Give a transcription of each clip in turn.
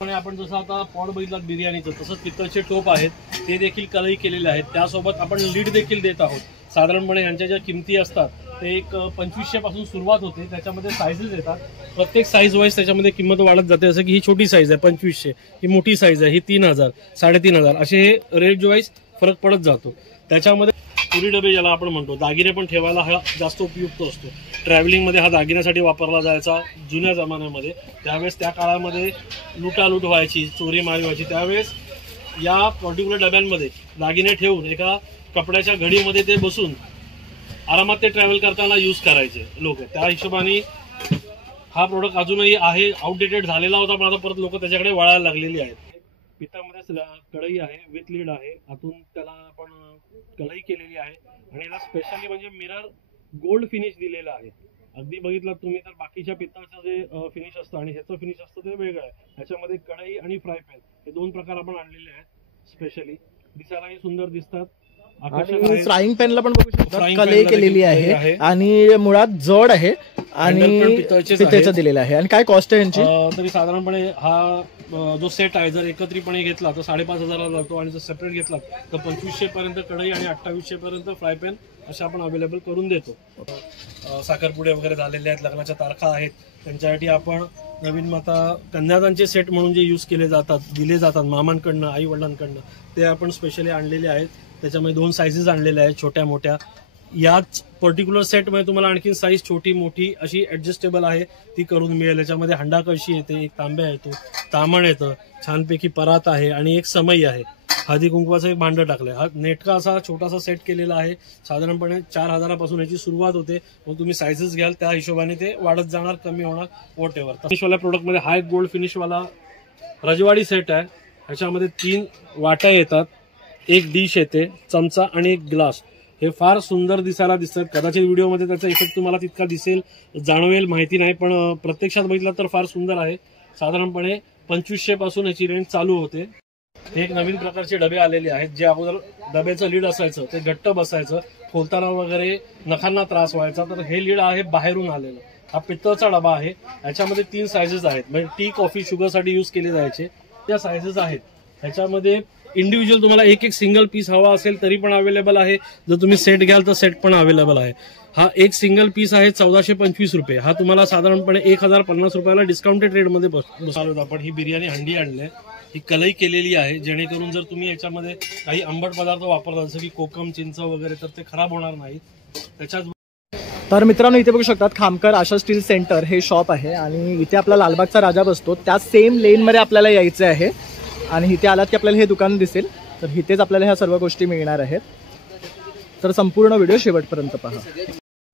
आपण जसं आता पॉट बघितलात बिर्याणीचं, तसंच पितळचे टोप आहेत ते देखील कलई केलेले आहेत। त्यासोबत आपण लीड देखील देत आहोत। साधारणपणे यांच्या ज्या किमती असतात ते एक 2500 पासून सुरुवात होते। त्याच्यामध्ये साईजेस येतात, प्रत्येक साईज वाईज त्याच्यामध्ये किंमत वाढत जाते। जसं की ही छोटी साईज आहे 2500, ही मोठी साईज आहे ही 3000, 3500 असे हे रेंज वाईज फरक पडत जातो। त्याच्यामध्ये पुरी डबे ज्याला आपण म्हणतो, दागिने पण ठेवायला हा जास्त उपयुक्त असतो। ट्रॅव्हलिंग मध्ये हा दागिन्यासाठी वापरला जायचा जुन्या जमान्यामध्ये। त्यावेळेस त्या काळामध्ये लुटालूट व्हायची, चोरी मारी व्हायची, त्यावेळेस या पर्टिक्युलर डब्यांमध्ये दागिने ठेवून एका कपड्याच्या घडीमध्ये ते बसून आरामात ते ट्रॅव्हल करताना यूज करायचे लोक। त्या हिशोबाने हा प्रोडक्ट अजूनही आहे, आउटडेटेड झालेला होता, पण आता परत लोक त्याच्याकडे वळायला लागलेली आहेत। पितळमध्ये कढई आहे, विथ लीड आहे, आतून त्याला आपण कढई केलेली आहे आणि याला स्पेशली म्हणजे मिरर गोल्ड फिनिश दिलेला आहे। अगदी बघितलं तुम्ही तर बाकीच्या पितळचं जे फिनिश असतं आणि ह्याचं फिनिश असतं ते वेगळं आहे। ह्याच्यामध्ये कढई आणि फ्राय पॅन हे दोन प्रकार आपण आणलेले आहेत। स्पेशली दिसायलाही सुंदर दिसतात आणि फ्राईंग पॅनला पण बघू शकता कलई केलेली आहे आणि मुळात जड आहे आणि पितळेचं दिलेलं आहे। आणि काय कॉस्ट आहे यांची? तरी साधारणपणे हा जो सेट आहे जर एकत्रितपणे घेतला तर 5500 जातो आणि जर सेपरेट घेतला तर 2500 पर्यंत कढई आणि 2800 पर्यंत फ्राय पॅन असे आपण अवेलेबल करून देतो। साखरपुडे वगैरे झालेले आहेत, लग्नाच्या तारखा आहेत, त्यांच्यासाठी आपण नवीन माता कन्यादानचे सेट म्हणून जे यूज केले जातात, दिले जातात मामांकडनं, आई वडिलांकडनं, ते आपण स्पेशली आणलेले आहेत। त्याच्यामध्ये 2 साईजेस आणलेल्या आहेत, छोट्या मोठ्या। याच पर्टिक्युलर सेटमध्ये तुम्हाला आणखी साईज छोटी मोठी अशी ऍडजस्टेबल आहे ती करून मिळेल। याच्यामध्ये हंडा कळशी येते, एक तांब्या येतो, तामण येतं, छानपैकी परात आहे आणि एक समई आहे। हळदी कुंकवाचं एक भांडं टाकलंय। हा नेटका असा छोटासा सेट केलेला आहे। साधारणपणे 4000 पासून याची सुरुवात होते। मग तुम्ही साईजेस घ्याल त्या हिशोबाने ते वाढत जाणार, कमी होणार, वॉट एव्हर। फिनिशवाल्या प्रोडक्टमध्ये हा एक गोल्ड फिनिशवाला रजवाडी सेट आहे। ह्याच्यामध्ये 3 वाट्या येतात, एक डिश येते, चमचा आणि एक ग्लास। हे फार सुंदर दिसायला दिसतात। कदाचित व्हिडिओमध्ये त्याचा इफेक्ट तुम्हाला तितका दिसेल जाणवेल माहिती नाही, पण प्रत्यक्षात बघितलं तर फार सुंदर आहे। साधारणपणे 2500 पासून याची रेंज चालू होते। हे एक नवीन प्रकारचे डबे आलेले आहेत, जे अगोदर डब्याचं लीड असायचं ते घट्ट बसायचं, खोलताना वगैरे नखांना त्रास व्हायचा, तर हे लीड आहे बाहेरून आलेलं। हा पित्तळचा डबा आहे। याच्यामध्ये 3 साईजेस आहेत, म्हणजे टी कॉफी शुगरसाठी यूज केले जायचे त्या साईजेस आहेत। ह्याच्यामध्ये इंडिव्हिज्युअल तुम्हाला एक सिंगल पीस हवा असेल तरी पण अवेलेबल आहे, जर तुम्ही सेट घ्याल तर सेट पण अवेलेबल आहे। हा एक सिंगल पीस आहे 1425 रुपये। हा तुम्हाला साधारणपणे 1050 रुपयाला डिस्काउंटेड रेटमध्ये बसवतो आपण। ही बिर्याणी हंडी आणले, ही कलई केलेली आहे, जेणेकरून जर तुम्ही याच्यामध्ये काही आंबट पदार्थ वापरता जसं की कोकम, चिंच वगैरे, तर ते खराब होणार नाही। त्याच्याच तर मित्रांनो, इथे बघू शकतात खामकर आशा स्टील सेंटर हे शॉप आहे आणि इथे आपला लालबागचा राजा बसतो, त्या सेम लेन मध्ये आपल्याला यायचं आहे। आणि इथे आलात की आपल्याला हे दुकान दिसेल, तर इथेच आपल्याला ह्या सर्व गोष्टी मिळणार आहेत। तर संपूर्ण व्हिडिओ शेवटपर्यंत पहा।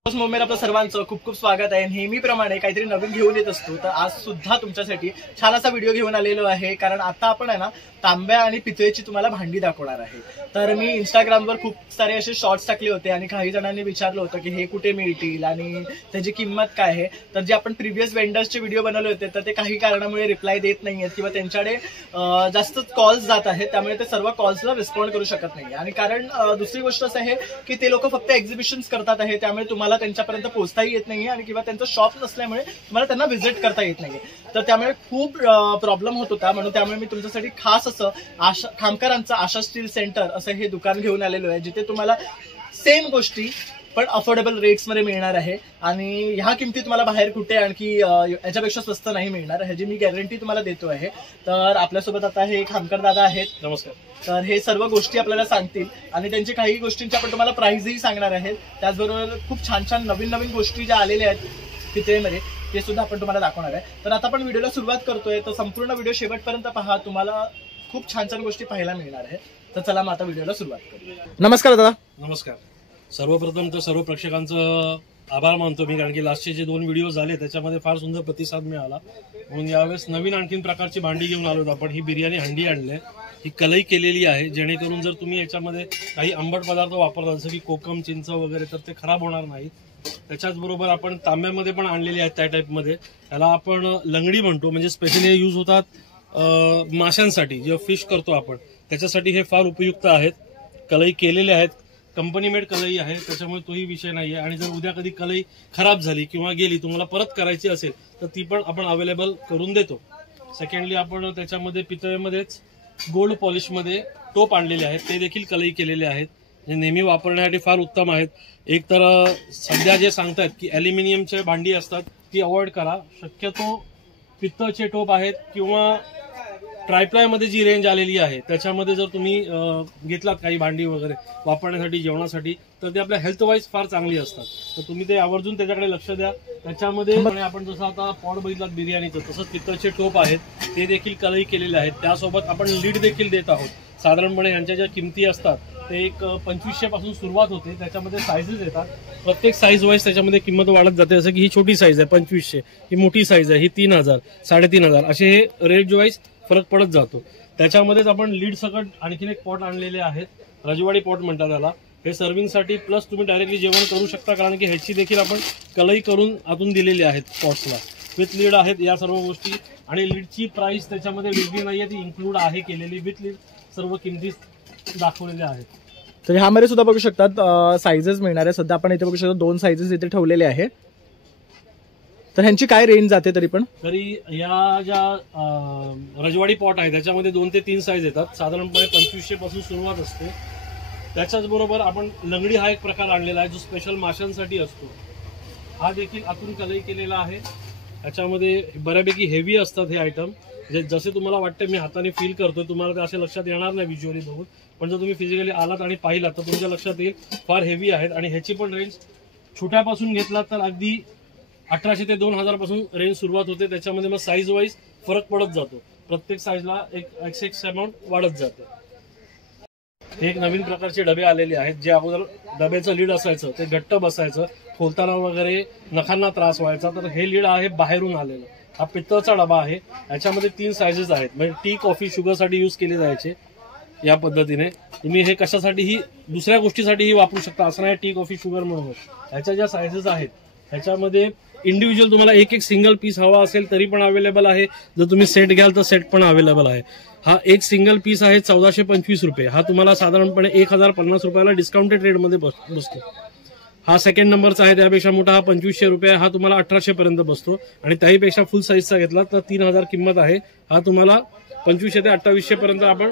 मुंबईत आपलं सर्वांचं खूप खूप स्वागत आहे। नेहमीप्रमाणे काहीतरी नवीन घेऊन येत असतो, तर आज सुद्धा तुमच्यासाठी छान असा व्हिडिओ घेऊन आलेलो आहे। कारण आता आपण आहे ना तांब्या आणि पितळेची तुम्हाला भांडी दाखवणार आहे। तर मी इंस्टाग्रामवर खूप सारे असे शॉर्ट्स टाकले होते आणि काही जणांनी विचारलं होतं की हे कुठे मिळतील आणि त्याची किंमत काय आहे। तर जे आपण प्रिव्हियस वेंडर्सचे व्हिडिओ बनवले होते तर ते काही कारणामुळे रिप्लाय देत नाहीयेत किंवा त्यांच्याकडे जास्त कॉल्स जात आहेत, त्यामुळे ते सर्व कॉल्सला रिस्पॉन्ड करू शकत नाही। आणि कारण दुसरी गोष्ट असं आहे की ते लोक फक्त एक्झिबिशन्स करतात आहे, त्यामुळे तुम्हाला त्यांच्यापर्यंत पोहोचताही येत नाहीये आणि किंवा त्यांचं शॉप नसल्यामुळे तुम्हाला त्यांना व्हिजिट करता येत नाहीये। तर त्यामुळे खूप प्रॉब्लेम होत होता, म्हणून त्यामुळे मी तुमच्यासाठी खास असं खामकरांचं आशा स्टील सेंटर असं हे दुकान घेऊन आलेलो आहे, जिथे तुम्हाला सेम गोष्टी पण अफोर्डेबल रेट्स मध्ये मिळणार आहे। आणि ह्या किमती तुम्हाला बाहेर कुठे आणखी याच्यापेक्षा स्वस्त नाही मिळणार, ह्याची मी गॅरंटी तुम्हाला देतो आहे। तर आपल्यासोबत आता हे खामकर दादा आहेत, नमस्कार। तर हे सर्व गोष्टी आपल्याला सांगतील आणि त्यांची काही गोष्टींची आपण तुम्हाला प्राइसही सांगणार आहेत। त्याचबरोबर खूप छान छान नवीन नवीन गोष्टी ज्या आलेल्या आहेत पितळेमध्ये ते सुद्धा आपण तुम्हाला दाखवणार आहे। तर आता आपण व्हिडिओला सुरुवात करतोय, तर संपूर्ण व्हिडिओ शेवटपर्यंत पहा, तुम्हाला खूप छान छान गोष्टी पाहायला मिळणार आहे। तर चला मग आता व्हिडिओला सुरुवात करूया। नमस्कार दादा। नमस्कार। सर्वप्रथम तर सर्व प्रेक्षकांचं आभार मानतो मी, कारण की लास्टचे जे 2 व्हिडिओ झाले त्याच्यामध्ये फार सुंदर प्रतिसाद मिळाला, म्हणून यावेळेस नवीन आणखीन प्रकारची भांडी घेऊन आलो आपण। ही बिर्याणी हंडी आणली, ही कलई केलेली आहे, जेणेकरून जर तुम्ही याच्यामध्ये काही आंबट पदार्थ वापरता जसं की कोकम, चिंच वगैरे, तर ते खराब होणार नाही। त्याच्याच बरोबर आपण तांब्यामध्ये पण आणलेली आहेत त्या टाईपमध्ये। त्याला आपण लंगडी म्हणतो, म्हणजे स्पेशली यूज होतात माशांसाठी, जे फिश करतो आपण त्याच्यासाठी हे फार उपयुक्त आहेत। कलई केलेले आहेत, कंपनी मेड कलई आहे, त्याच्यामुळे तोही विषय नाहीये। आणि जर उद्या कधी कलई खराब झाली किंवा गेली, तुम्हाला परत करायची असेल तर ती पण आपण अवेलेबल करून देतो। सेकंडली आपण त्याच्यामध्ये पितळेमध्येच गोल्ड पॉलिशमध्ये टोप आणलेले आहेत, ते देखील कलई केलेले आहेत, जे नेहमी वापरण्यासाठी फार उत्तम आहेत. एक तर सध्या जे सांगतात की ॲल्युमिनियमचे भांडी असतात ती अवॉइड करा. शक्यतो पित्तळचे टोप आहेत किंवा ट्रायप्लायमध्ये जी रेंज आलेली आहे त्याच्यामध्ये जर तुम्ही घेतलात काही भांडी वगैरे वापरण्यासाठी जेवणासाठी तर ते आपल्या हेल्थ वाईज फार चांगली असतात. तर तुम्ही ते आवर्जून त्याच्याकडे लक्ष द्या. त्याच्यामध्ये आपण जसं आता पॉट बघितलात बिर्याणीचं, तसंच पित्तळचे टोप आहेत ते देखील कलई केलेले आहेत. त्यासोबत आपण लीड देखील देत आहोत. साधारणपणे यांच्या ज्या किमती असतात ते एक 2500 पासून सुरुवात होते. त्याच्यामध्ये साईजेस येतात, प्रत्येक साईज वाईज त्याच्यामध्ये किंमत वाढत जाते. जसं की ही छोटी साईज आहे 2500, ही मोठी साईज आहे ही 3000, 3500 असे हे रेंज वाईज फरक पडत जातो. त्याच्यामध्येच आपण लीड सकट आणखीन एक पॉट आणलेले आहेत, रजवाडी पॉट म्हणतात त्याला. हे सर्व्हिंगसाठी प्लस तुम्ही डायरेक्टली जेवण करू शकता, कारण की ह्याची देखील आपण कलई करून आतून दिलेली आहेत पॉट्सला. विथ लीड आहेत या सर्व गोष्टी. आणि लीडची प्राइस त्याच्यामध्ये वेगळी नाहीये, ती इन्क्लूड आहे केलेली. विथ लीड सर्व किमती दाखवलेल्या आहेत. तर ह्यामध्ये सुद्धा बघू शकतात साईजेस मिळणार आहे. सध्या आपण इथे बघू शकतो 2 साईजेस इथे ठेवलेले आहे. तर ह्यांची काय रेंज जाते तरी या ज्या रजवाडी पॉट आहे त्याच्यामध्ये 2 ते 3 साईज येतात. साधारणपणे 2500 पासून सुरुवात असते. त्याच्याच बरोबर आपण लंगडी हा एक प्रकार आणलेला आहे जो स्पेशल माशांसाठी असतो. हा देखील आतून कलई केलेला आहे. त्याच्यामध्ये बऱ्यापैकी हेवी असतात हे आयटम. जसे तुम्हाला वाटते मी हाताने फील करतोय, तुम्हाला ते असे लक्षात येणार नाही व्हिज्युअली बघून, पण जर तुम्ही फिजिकली आलात आणि पाहिलात तर तुमच्या लक्षात येईल फार हेवी आहेत. आणि ह्याची पण रेंज छोट्यापासून घेतलात तर अगदी 1800 ते 2000 पासून रेंज सुरुवात होते. त्याच्यामध्ये मग साईज वाईज फरक पडत जातो. प्रत्येक साईजला एक एक्स अमाऊंट वाढत जाते. हे एक नवीन प्रकारचे डबे आलेले आहेत, जे अगोदर डब्याचं लीड असायचं ते घट्ट बसायचं, खोलताना वगैरे नखांना त्रास व्हायचा. तर हे लीड आहे बाहेरून आलेलं. हा पित्तळचा डबा आहे. याच्यामध्ये 3 साईजेस आहेत. म्हणजे टी कॉफी शुगरसाठी यूज केले जायचे. या पद्धतीने तुम्ही हे कशासाठीही दुसऱ्या गोष्टीसाठीही वापरू शकता, असं नाही टी कॉफी शुगर म्हणून. ह्याच्या ज्या साईजेस आहेत ह्याच्यामध्ये इंडिव्हिज्युअल तुम्हाला एक सिंगल पीस हवा असेल तरी पण अवेलेबल आहे. जर तुम्ही सेट घ्याल तर सेट पण अवेलेबल आहे. हा एक सिंगल पीस आहे 1425 रुपये. हा तुम्हाला साधारणपणे 1050 रुपयाला डिस्काउंटेड रेटमध्ये बसतो. हा सेकंड नंबरचा आहे, त्यापेक्षा मोठा हा 2500 रुपये. हा तुम्हाला 1800 पर्यंत बसतो. आणि त्याहीपेक्षा फुल साईजचा घेतला तर 3000 किंमत आहे. हा तुम्हाला 2500 ते 2800 पर्यंत आपण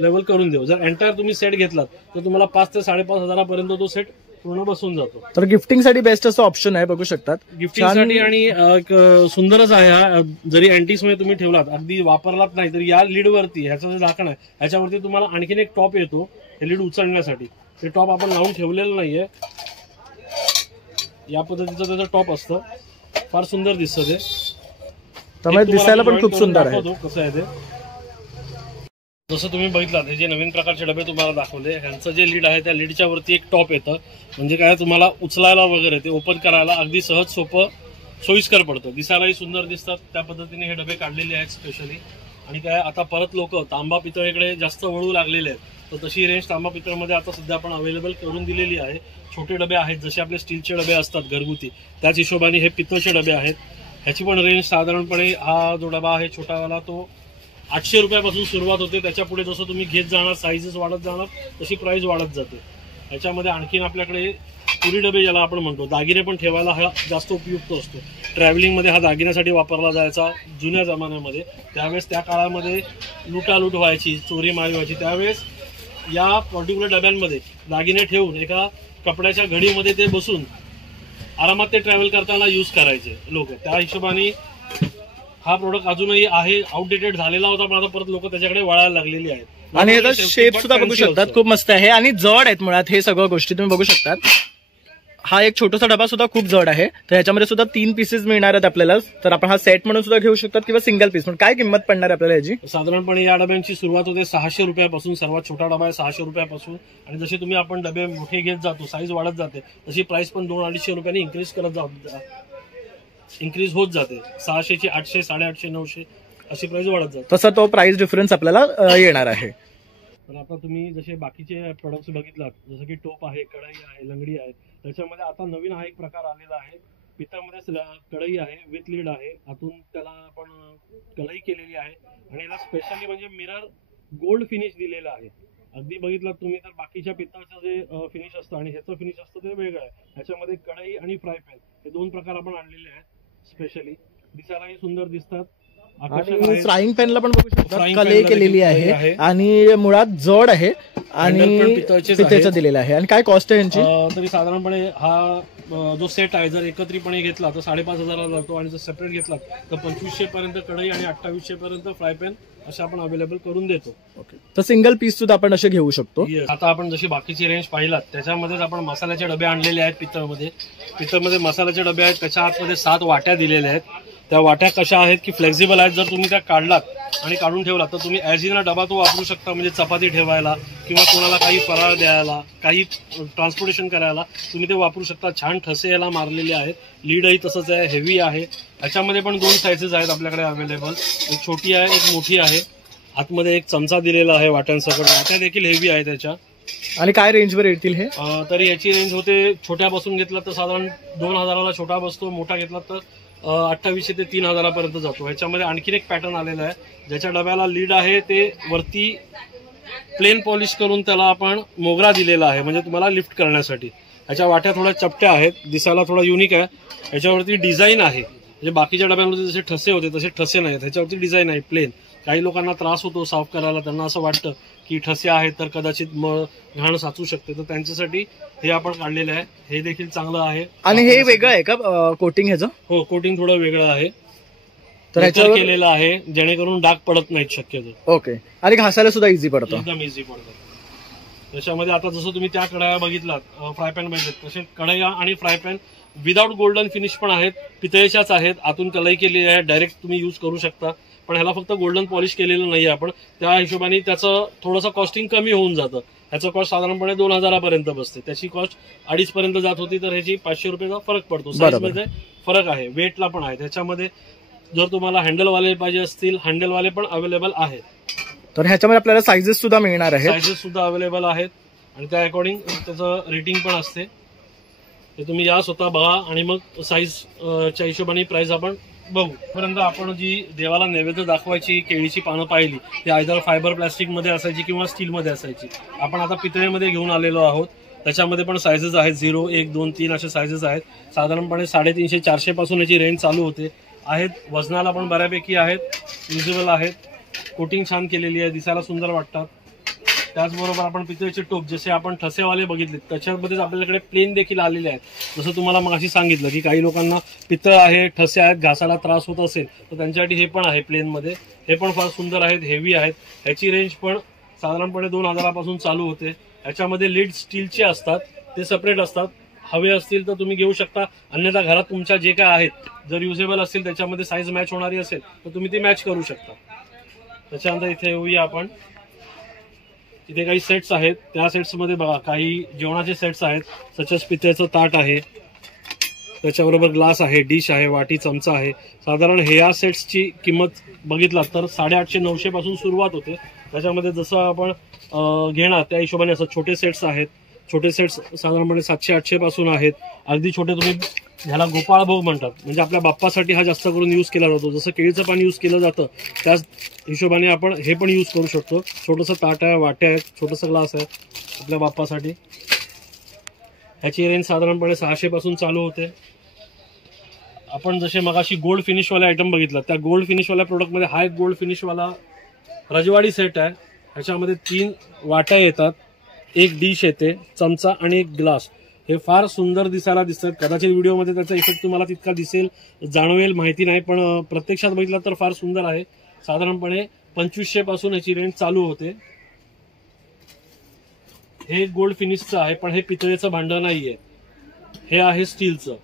लेवल करून देऊ. जर एंटायर तुम्ही सेट घेतलात तर तुम्हाला 5 ते 5,500 पर्यंत तो सेट पूर्ण बसून जातो. तर गिफ्टिंगसाठी बेस्ट असं ऑप्शन आहे, बघू शकतात गिफ्टिंगसाठी. आणि सुंदरच आहे हा. जरी अँटिक्स मध्ये तुम्ही ठेवलात, अगदी वापरलात नाही तरी या लीड वरती ह्याचं जे झाकण आहे ह्याच्यावरती तुम्हाला आणखीन एक टॉप येतो हे लीड उचलण्यासाठी. ते टॉप आपण लावून ठेवलेलं नाहीये. या पद्धतीचं त्याचं टॉप असतं, फार सुंदर दिसतं ते. त्यामुळे दिसायला पण खूप सुंदर आहे. कसं आहे ते, जसं तुम्ही बघितलात हे जे नवीन प्रकारचे डबे तुम्हाला दाखवले, ह्यांचं जे लीड आहे त्या लीडच्या वरती एक टॉप येतं. म्हणजे काय, तुम्हाला उचलायला वगैरे ते ओपन करायला अगदी सहज सोपं सोयीस्कर पडतं. दिसायलाही सुंदर दिसतात. त्या पद्धतीने हे डबे काढलेले आहेत स्पेशली. आणि काय, आता परत लोक तांबा पितळेकडे जास्त वळू लागलेले आहेत. तर तशी रेंज तांबा पितळमध्ये आता सध्या आपण अवेलेबल करून दिलेली आहे. छोटे डबे आहेत, जसे आपले स्टीलचे डबे असतात घरगुती, त्याच हिशोबाने हे पितळचे डबे आहेत. ह्याची पण रेंज साधारणपणे हा जो डबा आहे छोटावाला तो 800 रुपयापासून सुरुवात होते. त्याच्या पुढे जसं तुम्ही घेत जाणार, साईजेस वाढत जाणार, तशी प्राइस वाढत जाते. ह्याच्यामध्ये आणखीन आपल्याकडे पुरी डबे ज्याला आपण म्हणतो, दागिने पण ठेवायला हा जास्त उपयुक्त असतो. ट्रॅव्हलिंगमध्ये हा दागिन्यासाठी वापरला जायचा जुन्या जमान्यामध्ये. त्यावेळेस त्या काळामध्ये लुटालूट व्हायची, चोरी मारी व्हायची. त्यावेळेस या पर्टिक्युलर डब्यांमध्ये दागिने ठेवून एका कपड्याच्या घडीमध्ये ते बसून आरामात ते ट्रॅव्हल करताना यूज करायचे लोक. त्या हिशोबाने हा प्रोडक्ट अजूनही आहे. आउटडेटेड झालेला होता, पण आता परत लोक त्याच्याकडे वळायला लागलेली आहेत. आणि याचा शेप सुद्धा बघू शकतात, खूप मस्त आहे. आणि जड आहेत मुळात हे सगळ्या गोष्टी तुम्ही बघू शकतात. हा एक छोटासा डबा सुद्धा खूप जड आहे. तर ह्याच्यामध्ये सुद्धा 3 पीसेस मिळणार आहेत आपल्याला. तर आपण हा सेट म्हणून सुद्धा घेऊ शकतात किंवा सिंगल पीस. पण काय किंमत पडणार आपल्याला याची? साधारणपणे या डब्यांची सुरुवात होते 600 रुपयापासून. सर्वात छोटा डबा आहे 600 रुपयापासून. आणि जसे तुम्ही आपण डबे मोठे घेत जातो, साईज वाढत जाते, तशी प्राइस पण 200-250 रुपयांनी इन्क्रीज होत जाते. 600 ची 800, 850, 900 अशी प्राइस वाढत जाते. तसा तो प्राइस डिफरन्स आपल्याला येणार आहे. तर आता तुम्ही जसे बाकीचे प्रोडक्ट्स बघितलात, जसं की टोप आहे, कढई आहे, लंगडी आहे, त्याच्यामध्ये आता नवीन हा एक प्रकार आलेला आहे. पितळमध्ये कढई आहे, विथ लीड आहे, आतून त्याला आपण कढई केलेली आहे. आणि याला स्पेशली म्हणजे मिरर गोल्ड फिनिश दिलेलं आहे. अगदी बघितलात तुम्ही तर बाकीच्या पितळचं जे फिनिश असतं आणि ह्याचं फिनिश असतं ते वेगळं आहे. ह्याच्यामध्ये कढई आणि फ्राय पॅन हे 2 प्रकार आपण आणलेले आहेत. स्पेशली दिसायलाही सुंदर दिसतात. आणि फ्राईंग पॅनला पण बघू शकता Frying कले pan ला केलेली देखील आहे आहे. आणि मुळात जड आहे Handle पण आणि पितळचेच आहेत. पितळेचं दिलेलं आहे. आणि काय कॉस्ट आहे यांची? तरी साधारणपणे हा जो सेट आहे जर एकत्रितपणे घेतला तर 5,500 जातो आणि जर सेपरेट घेतला तर 2,500 पर्यंत कढई आणि 2,800 पर्यंत फ्राय पॅन अशा आपण अवेलेबल करून देतो. ओके, तर सिंगल पीस सुद्धा आपण असे घेऊ शकतो. आता आपण जशी बाकीची रेंज पाहिलात त्याच्यामध्येच आपण मसाल्याचे डबे आणलेले आहेत पितळमध्ये मसाल्याचे डबे आहेत. त्याच्या आतमध्ये 7 वाट्या दिलेल्या आहेत. त्या वाट्या कशा आहेत की फ्लेक्झिबल आहेत. जर तुम्ही त्या काढलात आणि काढून ठेवलात तर तुम्ही ॲज इन डबा तो वापरू शकता. म्हणजे चपाती ठेवायला किंवा कोणाला काही फराळ द्यायला काही ट्रान्सपोर्टेशन करायला तुम्ही ते वापरू शकता. छान ठसे याला मारलेले आहेत. लीडही तसंच आहे, हेवी आहे. याच्यामध्ये पण 2 साईजेस आहेत आपल्याकडे अवेलेबल. एक छोटी आहे, एक मोठी आहे. आतमध्ये एक चमचा दिलेला आहे वाट्यांसकट. वाट्या देखील हेवी आहे त्याच्या. आणि काय रेंजवर येतील हे? तर याची रेंज होते छोट्यापासून घेतला तर साधारण 2,000ला छोटा बसतो. मोठा घेतला तर 2,800 ते 3,000 पर्यंत जातो. ह्याच्यामध्ये आणखीन एक पॅटर्न आलेला आहे. ज्याच्या डब्याला लीड आहे ते वरती प्लेन पॉलिश करून त्याला आपण मोगरा दिलेला आहे म्हणजे तुम्हाला लिफ्ट करण्यासाठी. ह्याच्या वाट्या थोड्या चपट्या आहेत, दिसायला थोडा युनिक आहे. ह्याच्यावरती डिझाईन आहे म्हणजे बाकीच्या डब्यांमध्ये जसे ठसे होते तसे ठसे नाहीत. ह्याच्यावरती डिझाईन आहे प्लेन. काही लोकांना त्रास होतो साफ करायला, त्यांना असं वाटतं की ठसे आहेत तर कदाचित घाण साचू शकते, तर त्यांच्यासाठी हे आपण काढलेलं आहे. हे देखील चांगलं आहे. आणि हे वेगळं आहे का कोटिंग ह्याचं? हो, कोटिंग थोडं वेगळं आहे. तर ह्याच्यावर केलेलं आहे जेणेकरून डाग पडत नाहीत शक्यतो. ओके, आणि घासायला सुद्धा इझी पडतो. एकदम इझी पडतं. त्याच्यामध्ये आता जसं तुम्ही त्या कढया बघितलात फ्राय पॅन बघितलं तसे कढया आणि fry pan without golden finish पण आहेत. पितळेच्याच आहेत. आतून कलई केलेली आहे. डायरेक्ट तुम्ही यूज करू शकता. पण ह्याला फक्त गोल्डन पॉलिश केलेलं नाही आपण. त्या हिशोबाने त्याचं थोडंसं कॉस्टिंग कमी होऊन जातं. ह्याचं कॉस्ट साधारणपणे 2,000 पर्यंत बसते. त्याची कॉस्ट 2,500 पर्यंत जात होती तर ह्याची 500 रुपयाचा फरक पडतो. साईजमध्ये फरक आहे, वेटला पण आहे. त्याच्यामध्ये जर तुम्हाला हँडलवाले पाहिजे असतील हँडलवाले पण अवेलेबल आहेत. तर ह्याच्यामध्ये आपल्याला साईजेस सुद्धा मिळणार आहेत. साईजेस सुद्धा अवेलेबल आहेत आणि त्या अकॉर्डिंग त्याचं रेटिंग पण असते. ते तुम्ही या स्वतः बघा आणि मग साईजच्या हिशोबाने प्राइस आपण बघू. पर्यंत आपण जी देवाला नैवेद्य दाखवायची केळीची पानं पाहिली ती आयदर फायबर प्लास्टिकमध्ये असायची किंवा स्टीलमध्ये असायची. आपण आता पितळेमध्ये घेऊन आलेलो आहोत. त्याच्यामध्ये पण साईजेस आहेत. 0, 1, 2, 3 असे साईजेस आहेत. साधारणपणे 350-400 पासून याची रेंज चालू होते. आहेत वजनाला पण बऱ्यापैकी आहेत, युजेबल आहेत. कोटिंग छान केलेली आहे, दिसायला सुंदर वाटतात. त्याचबरोबर आपण पितळेचे टोप जसे आपण ठसेवाले बघितले त्याच्यामध्येच आपल्याकडे प्लेन देखील आलेले आहेत. जसं तुम्हाला मगाशी सांगितलं की काही लोकांना पितळ आहे, ठसे आहेत, घासाला त्रास होत असेल तर त्यांच्यासाठी हे पण आहे प्लेनमध्ये. हे पण फार सुंदर आहेत, हेवी आहेत. ह्याची रेंज पण साधारणपणे 2,000 पासून चालू होते. ह्याच्यामध्ये लीड स्टीलचे असतात, ते सेपरेट असतात. हवे असतील तर तुम्ही घेऊ शकता. अन्यथा घरात तुमच्या जे काय आहेत जर युजेबल असतील त्याच्यामध्ये साईज मॅच होणारी असेल तर तुम्ही ती मॅच करू शकता. त्याच्यानंतर इथे येऊया आपण. इथे काही सेट्स आहेत. त्या सेट्समध्ये बघा काही जेवणाचे सेट्स आहेत. सचस पितळेचं ताट आहे, त्याच्याबरोबर ग्लास आहे, डिश आहे, वाटी, चमचा आहे. साधारण हे या सेट्सची किंमत बघितलात तर 850-900 पासून सुरुवात होते. त्याच्यामध्ये जसं आपण घेणार त्या हिशोबाने असं छोटे सेट्स आहेत. छोटे सेट्स साधारणपणे 700-800 पासून आहेत. अगदी छोटे तुम्ही ह्याला गोपाळ भोग म्हणतात म्हणजे आपल्या बाप्पासाठी हा जास्त करून यूज केला जातो. जसं केळीचं पाणी यूज केलं जातं त्याच हिशोबाने आपण हे पण यूज करू शकतो. छोटंसं ताट आहे, वाट्या आहेत, छोटंसं ग्लास आहे आपल्या बाप्पासाठी. ह्याची रेंज साधारणपणे 600 पासून चालू होते. आपण जसे मगाशी गोल्ड फिनिशवाले आयटम बघितला त्या गोल्ड फिनिशवाल्या प्रोडक्टमध्ये हा एक गोल्ड फिनिशवाला रजवाडी सेट आहे. ह्याच्यामध्ये 3 वाट्या येतात, एक डिश येते, चमचा आणि एक ग्लास. हे फार सुंदर दिसायला दिसतात. कदाचित व्हिडिओमध्ये त्याचा इफेक्ट तुम्हाला तितका दिसेल जाणवेल माहिती नाही, पण प्रत्यक्षात बघितलं तर फार सुंदर आहे. साधारणपणे 2,500 पासून याची रेंज चालू होते. हे गोल्ड फिनिशचं आहे पण हे पितळेचं भांडं नाहीये, हे आहे स्टीलचं.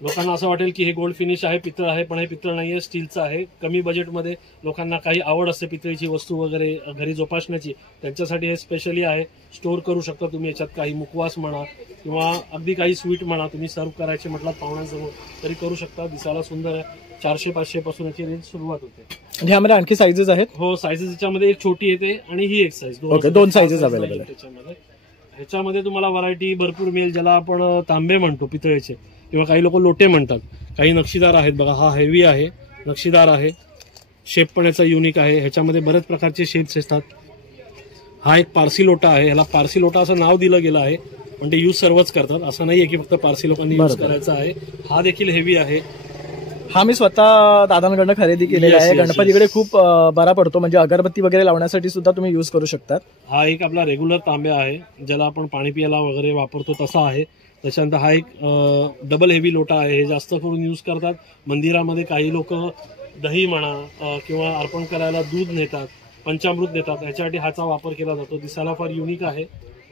लोकांना असं वाटेल की हे गोल्ड फिनिश आहे, पितळ आहे, पण हे पितळ नाहीये, स्टीलचं आहे. कमी बजेटमध्ये लोकांना काही आवड असते पितळीची वस्तू वगैरे घरी जोपासण्याची, त्यांच्यासाठी हे स्पेशली आहे. स्टोअर करू शकता तुम्ही याच्यात काही मुखवास म्हणा किंवा अगदी काही स्वीट म्हणा तुम्ही सर्व करायचे म्हटलं पाहुण्यांसमोर तरी करू शकता. दिसायला सुंदर आहे. 400-500 पासून याची रेंज सुरुवात होते. आणि ह्यामध्ये आणखी साईजेस आहेत? हो, साईजेस याच्यामध्ये एक छोटी येते आणि ही एक साईज. दोन साईजेस अवेलेबल आहेत त्याच्यामध्ये. ह्याच्यामध्ये तुम्हाला व्हरायटी भरपूर मिळेल. ज्याला आपण तांबे म्हणतो पितळेचे किंवा काही लोक लोटे म्हणतात. काही नक्षीदार आहेत बघा, हा हेवी आहे, नक्षीदार आहे, शेप पण याचा युनिक आहे. ह्याच्यामध्ये बरेच प्रकारचे शेप्स असतात. हा एक पारसी लोटा आहे. ह्याला पारसी लोटा असं नाव दिलं गेलं आहे पण ते यूज सर्वच करतात. असं नाहीये की फक्त पारसी लोकांनी यूज करायचा आहे. हा देखील हेवी आहे. हा मी स्वतः दादांकडनं खरेदी केलेला आहे. गणपतीकडे खूप बरा पडतो, म्हणजे अगरबत्ती वगैरे लावण्यासाठी सुद्धा तुम्ही युज करू शकता. हा एक आपला रेग्युलर तांब्या आहे, ज्याला आपण पाणी पियाला वगैरे वापरतो तसा आहे. त्याच्यानंतर हा एक डबल हेवी लोटा आहे, हे जास्त करून यूज करतात मंदिरामध्ये. काही लोक दही म्हणा किंवा अर्पण करायला दूध नेतात, पंचामृत नेतात, याच्यासाठी हाचा वापर केला जातो. दिसायला फार युनिक आहे,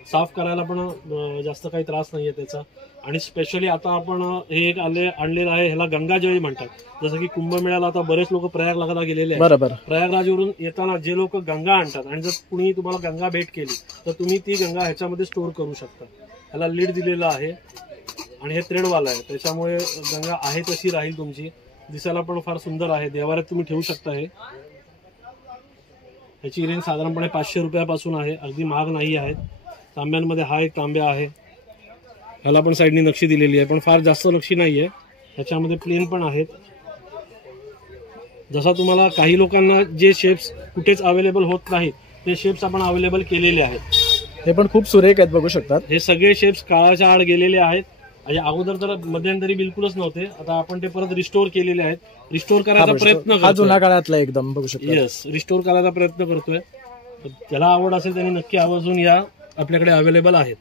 साफ करायला पण जास्त काही त्रास नाहीये त्याचा. आणि स्पेशली आता आपण हे एक आणलेलं आहे, ह्याला गंगाजळी म्हणतात. जसं की कुंभमेळ्याला आता बरेच लोक प्रयागराजला गेलेले आहेत. बरोबर. प्रयागराजवरून येताना जे लोक गंगा आणतात आणि जर कुणी तुम्हाला गंगा भेट केली तर तुम्ही ती गंगा ह्याच्यामध्ये स्टोअर करू शकता. ह्याला लीड दिलेलं आहे आणि हे थ्रेडवाला आहे, त्याच्यामुळे गंगा आहे तशी राहील तुमची. दिसायला पण फार सुंदर आहे, देवाऱ्यात तुम्ही ठेवू शकता. हे ह्याची रेंज साधारणपणे 500 रुपयापासून आहे, अगदी महाग नाही आहेत. तांब्यांमध्ये हा एक तांब्या आहे, ह्याला पण साईडनी नक्षी दिलेली आहे, पण फार जास्त नक्षी नाहीये. ह्याच्यामध्ये प्लेन पण आहेत. जसा तुम्हाला काही लोकांना जे शेप्स कुठेच अवेलेबल होत नाहीत ते शेप्स आपण अवेलेबल केलेले आहेत. हे पण खूप सुरेख आहेत, बघू शकतात. हे सगळे शेप्स काळाच्या आड गेलेले आहेत. अगोदर तर मध्यंतरी बिलकुलच नव्हते, आता आपण ते परत रिस्टोर केलेले आहेत. रिस्टोर करायचा प्रयत्न हा जुना काळातला एकदम बघू शकता. येस, रिस्टोर करायचा प्रयत्न करतोय. ज्याला आवड असेल त्यांनी नक्की आवर्जून या, आपल्याकडे अवेलेबल आहेत.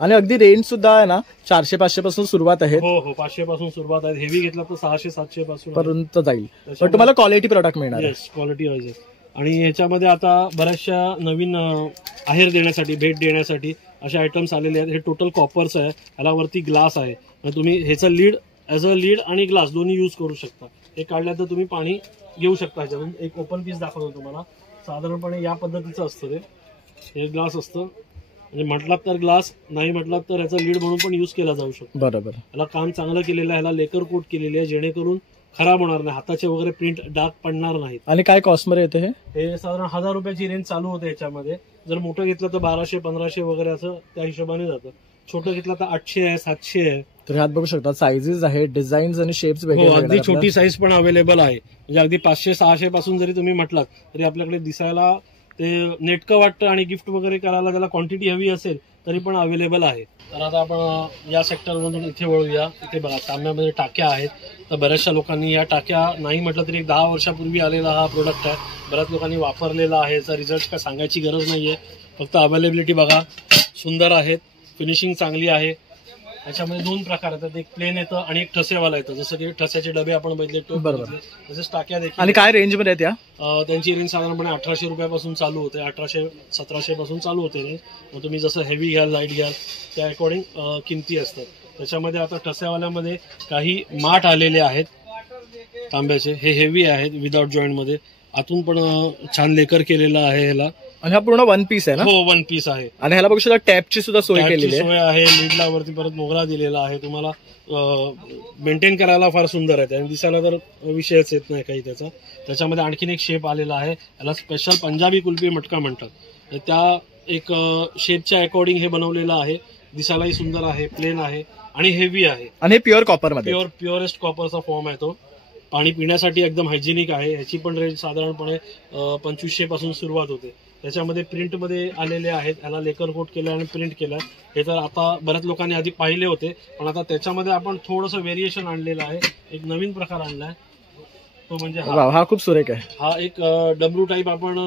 आणि अगदी रेंज सुद्धा आहे ना 400-500 पासून सुरुवात आहे. हो, 500 पासून सुरुवात आहे. हेवी घेतला तर 600-700 पासून पर्यंत जाईल, पण तुम्हाला क्वालिटी प्रोडक्ट मिळणार. Yes, quality wise. आणि ह्याच्यामध्ये आता बऱ्याचशा नवीन आहेर देण्यासाठी, भेट देण्यासाठी असे आयटम्स आलेले आहेत. हे टोटल कॉपर्स आहे, ह्याला वरती ग्लास आहे. तुम्ही ह्याचं लीड ॲज अ लीड आणि ग्लास दोन्ही यूज करू शकता. हे काढल्या तर तुम्ही पाणी घेऊ शकता. ह्याच्यातून एक ओपन पीस दाखवतो तुम्हाला. साधारणपणे या पद्धतीचं असतं हे ग्लास असतं. म्हणजे म्हटलात तर ग्लास, नाही म्हटलात तर ह्याचा लीड म्हणून पण यूज केला जाऊ शकतो. बरोबर. ह्याला काम चांगलं केलेलं आहे, ह्याला लेकर कोट केलेली आहे, जेणेकरून खराब होणार नाही, हाताचे वगैरे प्रिंट डार्क पडणार नाहीत. आणि काय कॉस्ट मध्ये येते हे साधारण 1000 रुपयाची रेंज चालू होते. याच्यामध्ये जर मोठं घेतलं तर 1200-1500 वगैरे असं त्या हिशोबाने जातं. छोटं घेतलं तर 800 आहे, 700 आहे. तर ह्यात बघू शकता साईजेस आहेत, डिझाईन्स आणि शेप्स वेगळे. अगदी छोटी साईज पण अवेलेबल आहे. म्हणजे अगदी 500-600 पासून जरी तुम्ही म्हटलात तरी आपल्याकडे दिसायला ते नेटकं वाटतं आणि गिफ्ट वगैरे करायला त्याला क्वांटिटी हवी असेल तरी पण अवेलेबल आहे. तर आता आपण या सेक्टरमधून इथे वळूया. इथे बघा तांब्यामध्ये टाक्या आहेत. तर बऱ्याचशा लोकांनी या टाक्या नाही म्हटलं तरी 10 वर्षापूर्वी आलेला हा प्रोडक्ट आहे. बऱ्याच लोकांनी वापरलेला आहे. याचा रिझल्ट काय सांगायची गरज नाहीये, फक्त अवेलेबिलिटी बघा, सुंदर आहेत, फिनिशिंग चांगली आहे. याच्यामध्ये 2 प्रकार येतात, एक प्लेन येतं आणि एक ठसेवाला येतं. जसं की ठस्याचे डबे आपण बघितले, तसेच टाक्या देखील. आणि काय रेंज मध्ये त्या त्यांची रेंज साधारणपणे 1800 रुपयापासून चालू होते, 1800-1700 पासून चालू होते रेंज. मग तुम्ही जसं हेवी घ्याल, लाईट घ्याल त्या अकॉर्डिंग किमती असतात. त्याच्यामध्ये आता ठस्यावाल्यामध्ये काही माठ आलेले आहेत तांब्याचे. हे हेवी आहेत विदाउट जॉईंट मध्ये. आतून पण छान लेकर केलेला आहे ह्याला. आणि हा पूर्ण 1 पीस आहे ना? हो, 1 पीस आहे. आणि ह्याला बघू शकता टॅपची सुद्धा सोय केलेली आहे. लीडला वरती परत मोगरा दिलेला आहे. तुम्हाला मेंटेन करायला फार सुंदर आहे आणि दिसायला तर विषयच येत नाही काही त्याचा. त्याच्यामध्ये आणखीन एक शेप आलेला आहे, याला स्पेशल पंजाबी कुल्फी मटका म्हणतात. त्या एक शेपच्या अकॉर्डिंग हे बनवलेलं आहे. दिसायलाही सुंदर आहे, प्लेन आहे आणि हेवी आहे. आणि हे प्युअर कॉपर मध्ये, प्युअरेस्ट कॉपरचा फॉर्म आहे तो. पाणी पिण्यासाठी एकदम हायजेनिक आहे. ह्याची पण रेंज साधारणपणे 2500 पासून सुरुवात होते. त्याच्यामध्ये प्रिंटमध्ये आलेले आहेत. ह्याला लेकर कोट केलं आणि प्रिंट केलं. हे तर आता बऱ्याच लोकांनी आधी पाहिले होते, पण आता त्याच्यामध्ये आपण थोडंसं व्हेरिएशन आणलेलं आहे. एक नवीन प्रकार आणलाय तो म्हणजे हा खूप सुरेख आहे. हा एक डब्ल्यू टाईप आपण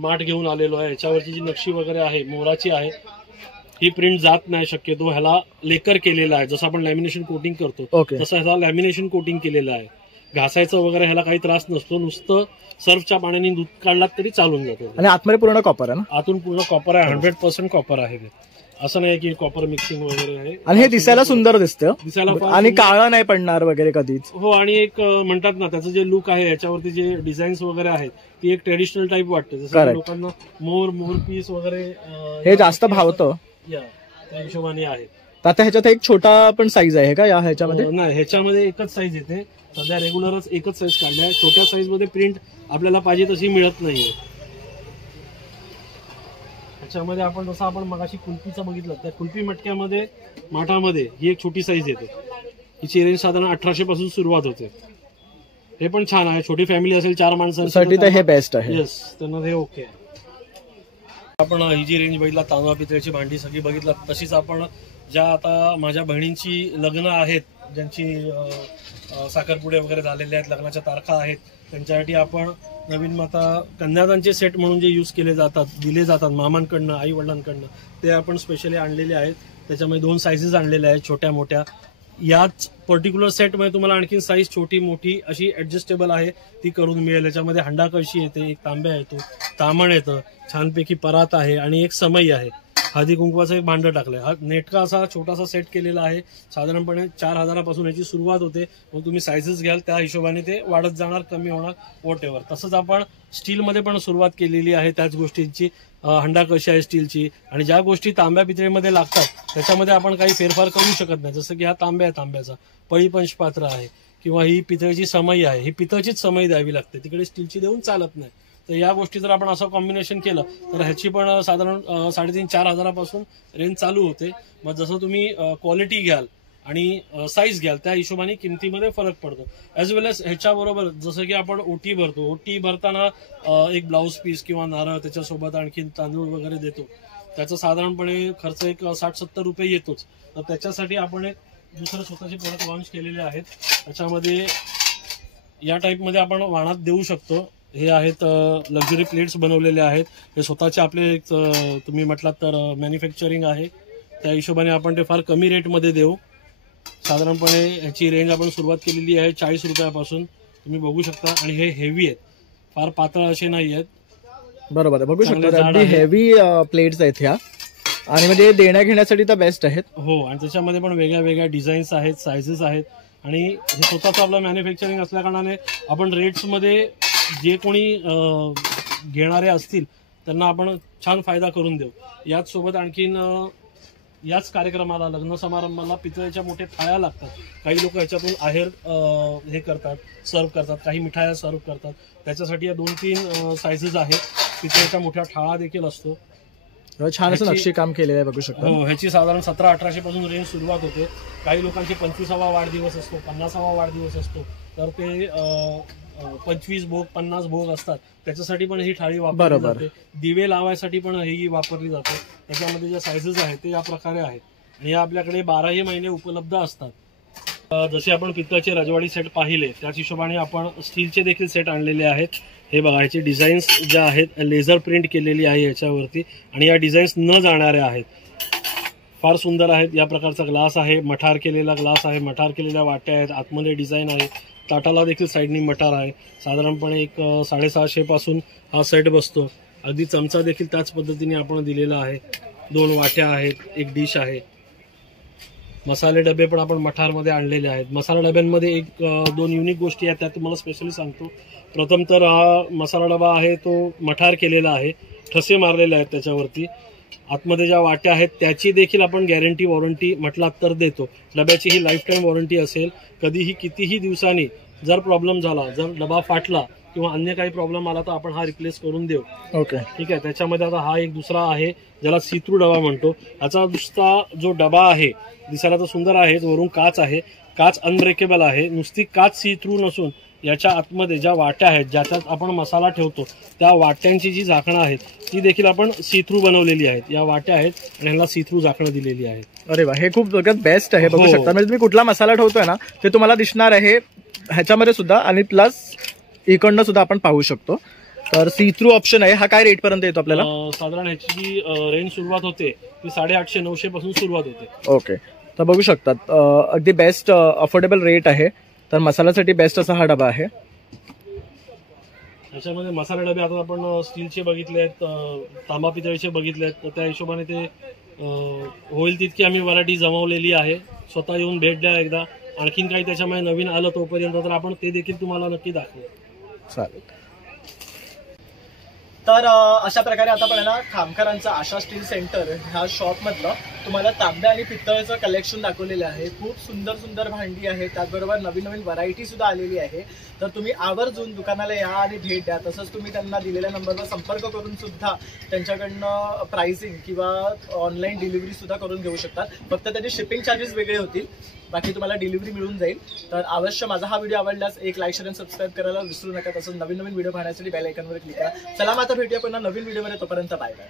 माठ घेऊन आलेलो आहे. ह्याच्यावरची जी नक्षी वगैरे आहे मोराची आहे. ही प्रिंट जात नाही शक्यतो. ह्याला लेकर केलेला आहे. जसं आपण लॅमिनेशन कोटिंग करतो तसं ह्याला लॅमिनेशन कोटिंग केलेलं आहे. घासायचं वगैरे ह्याला काही त्रास नसतो. नुसतं सर्फच्या पाण्याने दूध काढलात तरी चालून जातो. आणि आतमध्ये पूर्ण कॉपर आहे ना? आतून पूर्ण कॉपर आहे, 100% कॉपर आहे. असं नाही की कॉपर मिक्सिंग वगैरे आहे. आणि हे दिसायला सुंदर दिसतं, दिसायला आणि काळा नाही पडणार वगैरे कधीच. हो, आणि एक म्हणतात ना त्याचं जे लुक आहे याच्यावरती जे डिझाईन्स वगैरे आहेत ती एक ट्रेडिशनल टाईप वाटते. जसं लोकांना मोर पीस वगैरे हे जास्त भावतं त्या हिशोबाने आहे. आता ह्याच्यात एक छोटा पण साईज आहे का या ह्याच्यामध्ये? नाही, ह्याच्यामध्ये एकच साईज येते. सध्या रेग्युलरच एकच साईज काढली आहे. छोट्या साईज मध्ये प्रिंट आपल्याला पाहिजे तशी मिळत नाहीये. ह्याच्यामध्ये आपण जसं आपण मगाशी कुल्फीचं बघितलं, त्या कुल्फी मटक्यामध्ये माठामध्ये ही एक छोटी साईज येते. हिची रेंज साधारण 1800 पासून सुरुवात होते. हे पण छान आहे. छोटी फॅमिली असेल 4 माणसांसाठी तर हे बेस्ट आहे. येस, त्यांना हे ओके आहे. आपण ही जी रेंज बघितला तांदूळ पितळेची भांडी सगळी बघितला, तशीच आपण ज्या आता माझ्या बहिणींची लग्न आहेत, ज्यांची साखरपुडे वगैरे झालेले आहेत, लग्नाच्या तारखा आहेत, त्यांच्यासाठी आपण नवीन माता कन्यादानचे सेट म्हणून जे यूज केले जातात, दिले जातात मामांकडनं, आई वडिलांकडनं, ते आपण स्पेशली आणलेले आहेत. त्याच्यामध्ये 2 साईजेस आणलेल्या आहेत, छोट्या मोठ्या. याच पर्टिक्युलर सेटमध्ये तुम्हाला आणखी साईज छोटी मोठी अशी ऍडजस्टेबल आहे ती करून मिळेल. याच्यामध्ये हंडा कळशी येते, एक तांब्या येतो, तामण येतं, छानपैकी परात आहे आणि एक समई आहे. हळदी कुंकवाचं एक भांडं टाकलंय. हा नेटका असा छोटासा सेट केलेला आहे. साधारणपणे 4000 याची सुरुवात होते. मग तुम्ही साईजेस घ्याल त्या हिशोबाने ते वाढत जाणार, कमी होणार, वॉट एव्हर. तसंच आपण स्टीलमध्ये पण सुरुवात केलेली आहे त्याच गोष्टींची. हंडा कशी आहे स्टीलची, आणि ज्या गोष्टी तांब्या पितळेमध्ये लागतात त्याच्यामध्ये आपण काही फेरफार करू शकत नाही. जसं की हा तांब्या आहे, तांब्याचा पळी पंचपात्र आहे, किंवा ही पितळेची समई आहे, ही पितळचीच समई द्यावी लागते, तिकडे स्टीलची देऊन चालत नाही. तर या गोष्टी जर आपण असं कॉम्बिनेशन केलं तर ह्याची पण साधारण 3500-4000 पासून रेंज चालू होते. मग जसं तुम्ही क्वालिटी घ्याल आणि साईज घ्याल त्या हिशोबाने किमतीमध्ये फरक पडतो. ॲज वेल एज ह्याच्याबरोबर जसं की आपण ओटी भरतो, ओटी भरताना एक ब्लाऊज पीस किंवा नारळ त्याच्यासोबत आणखी तांदूळ वगैरे देतो, त्याचा साधारणपणे खर्च एक 60-70 रुपये येतोच. तर त्याच्यासाठी आपण एक दुसरं स्वतःचे प्रोडक्ट लॉन्च केलेले आहेत. त्याच्यामध्ये या टाईपमध्ये आपण वाणात देऊ शकतो. हे आहेत लक्झरी प्लेट्स बनवलेले आहेत. हे स्वतःचे आपले तुम्ही म्हटलात तर मॅन्युफॅक्चरिंग आहे, त्या हिशोबाने आपण ते फार कमी रेटमध्ये देऊ. साधारणपणे ह्याची रेंज आपण सुरुवात केलेली आहे 40 रुपयापासून, तुम्ही बघू शकता. आणि हे हेवी आहेत, फार पातळ असे नाही आहेत. बरोबर, बघू शकता अगदी हेवी प्लेट्स आहेत ह्या, आणि म्हणजे देण्या घेण्यासाठी तर बेस्ट आहेत. हो, आणि त्याच्यामध्ये पण वेगळ्या वेगळ्या डिझाईन्स आहेत, सायझेस आहेत. आणि हे स्वतःचं आपलं मॅन्युफॅक्चरिंग असल्या कारणाने आपण रेट्समध्ये जे कोणी घेणारे असतील त्यांना आपण छान फायदा करून देऊ. याच सोबत आणखीन याच कार्यक्रमाला, लग्न समारंभाला पितळेच्या मोठ्या थाळ्या लागतात. काही लोक ह्याच्यातून आहेर हे करतात, सर्व करतात, काही मिठाया सर्व करतात. त्याच्यासाठी या 2-3 साईजेस आहेत. पितळेच्या मोठ्या थाळा देखील असतो. छान असं नक्षीकाम केलेलं आहे, बघू शकता. हो, ह्याची साधारण 1700-1800 पासून रेंज सुरुवात होते. काही लोकांचे 25वा वाढदिवस असतो, 50वा वाढदिवस असतो, तर ते 25 भोग 50 भोग असतात, त्याच्यासाठी पण ही थाळी वापरली जाते. दिवे लावायसाठी पण ही वापरली जाते. त्याच्यामध्ये ज्या साईजेस आहेत ते या प्रकारे आहेत, आणि या आपल्याकडे 12ही महिने उपलब्ध असतात. जसे आपण पितळाचे रजवाडी सेट पाहिले त्याच हिशोबाने आपण स्टीलचे देखील सेट आणलेले आहेत. हे बघा, ह्याची डिझाईन्स ज्या आहेत लेझर प्रिंट केलेली आहे याच्यावरती, आणि या डिझाईन्स न जाणाऱ्या आहेत, फार सुंदर आहेत. या प्रकारचा ग्लास आहे, मठार केलेला ग्लास आहे, मठार केलेल्या वाट्या आहेत, आतमध्ये डिझाईन आहे, ताटाला देखील साईडनी मटार आहे. साधारणपणे एक 750 पासून हा सेट बसतो. अगदी चमचा देखील त्याच पद्धतीने आपण दिलेला आहे. 2 वाट्या आहेत, एक डिश आहे. मसाले डबे पण आपण मठारमध्ये आणलेले आहेत. मसाला डब्यांमध्ये 1-2 युनिक गोष्टी आहेत, त्या तुम्हाला स्पेशली सांगतो. प्रथम तर हा मसाला डबा आहे तो मठार केलेला आहे, ठसे मारलेले आहेत त्याच्यावरती. आतमध्ये ज्या वाट्या आहेत त्याची देखील आपण गॅरंटी वॉरंटी म्हटलात तर देतो. डब्याची ही लाईफ टाईम वॉरंटी असेल. कधीही कितीही दिवसांनी जर प्रॉब्लेम झाला, जर डबा फाटला किंवा अन्य काही प्रॉब्लेम आला तर आपण हा रिप्लेस करून देऊ. ओके, ठीक आहे. त्याच्यामध्ये आता हा एक दुसरा आहे ज्याला सीथ्रू डबा म्हणतो. याचा दुसरा जो डबा आहे दिसायला तर सुंदर आहे, वरून काच आहे, काच अनब्रेकेबल आहे. नुसती काच सीथ्रू नसून याच्या आतमध्ये ज्या वाट्या आहेत ज्याच्यात आपण मसाला ठेवतो त्या वाट्यांची जी झाकणं आहेत ती देखील आपण सीथ्रू बनवलेली आहेत. या वाट्या आहेत आणि ह्यांना सीथ्रू झाकणं दिलेली आहेत. अरे वा, हे खूप बेस्ट आहे, बघू शकता. म्हणजे तुम्ही कुठला मसाला ठेवतोय ना ते तुम्हाला दिसणार आहे ह्याच्यामध्ये सुद्धा, आणि प्लस इकडनं सुद्धा आपण पाहू शकतो. तर सी थ्रू ऑप्शन आहे. हा काय रेट पर्यंत येतो आपल्याला? साधारण ह्याची जी रेंज सुरुवात होते ती 850-900 पासून सुरुवात होते. ओके, तर बघू शकतात अगदी बेस्ट अफोर्डेबल रेट आहे. तर मसाल्यासाठी बेस्ट असा हा डबा आहे. याच्यामध्ये मसाले डबे आता आपण स्टीलचे बघितले आहेत, तांबा पितळीचे बघितले आहेत, तर त्या हिशोबाने ते होईल तितकी आम्ही व्हरायटी जमवलेली आहे. स्वतः येऊन भेट द्या एकदा. आणखीन काही त्याच्यामध्ये नवीन आलं तोपर्यंत तर आपण ते देखील तुम्हाला नक्की दाखवू. चालेल. तर अशा प्रकारे आता पण ना खामकरांचा आशा स्टील सेंटर ह्या शॉपमधलं तुम्हाला तांब्या आणि पितळेचं कलेक्शन दाखवलेलं आहे. खूप सुंदर सुंदर भांडी आहे, त्याचबरोबर नवीन नवीन व्हरायटी सुद्धा आलेली आहे. तर तुम्ही आवर्जून दुकानाला या आणि भेट द्या. तसंच तुम्ही त्यांना दिलेल्या नंबरवर संपर्क करून सुद्धा त्यांच्याकडनं प्राइसिंग किंवा ऑनलाईन डिलिव्हरी सुद्धा करून घेऊ शकतात. फक्त त्याचे शिपिंग चार्जेस वेगळे होतील, बाकी तुम्हाला डिलिव्हरी मिळून जाईल. तर अवश्य माझा हा व्हिडिओ आवडल्यास एक लाईक शेअर आणि सबस्क्राईब करायला विसरू नका. तसंच नवीन नवीन व्हिडिओ पाहण्यासाठी बेल आयकॉनवर क्लिक करा. चला आता भेटूया पुन्हा नवीन व्हिडिओमध्ये. तोपर्यंत बाय बाय.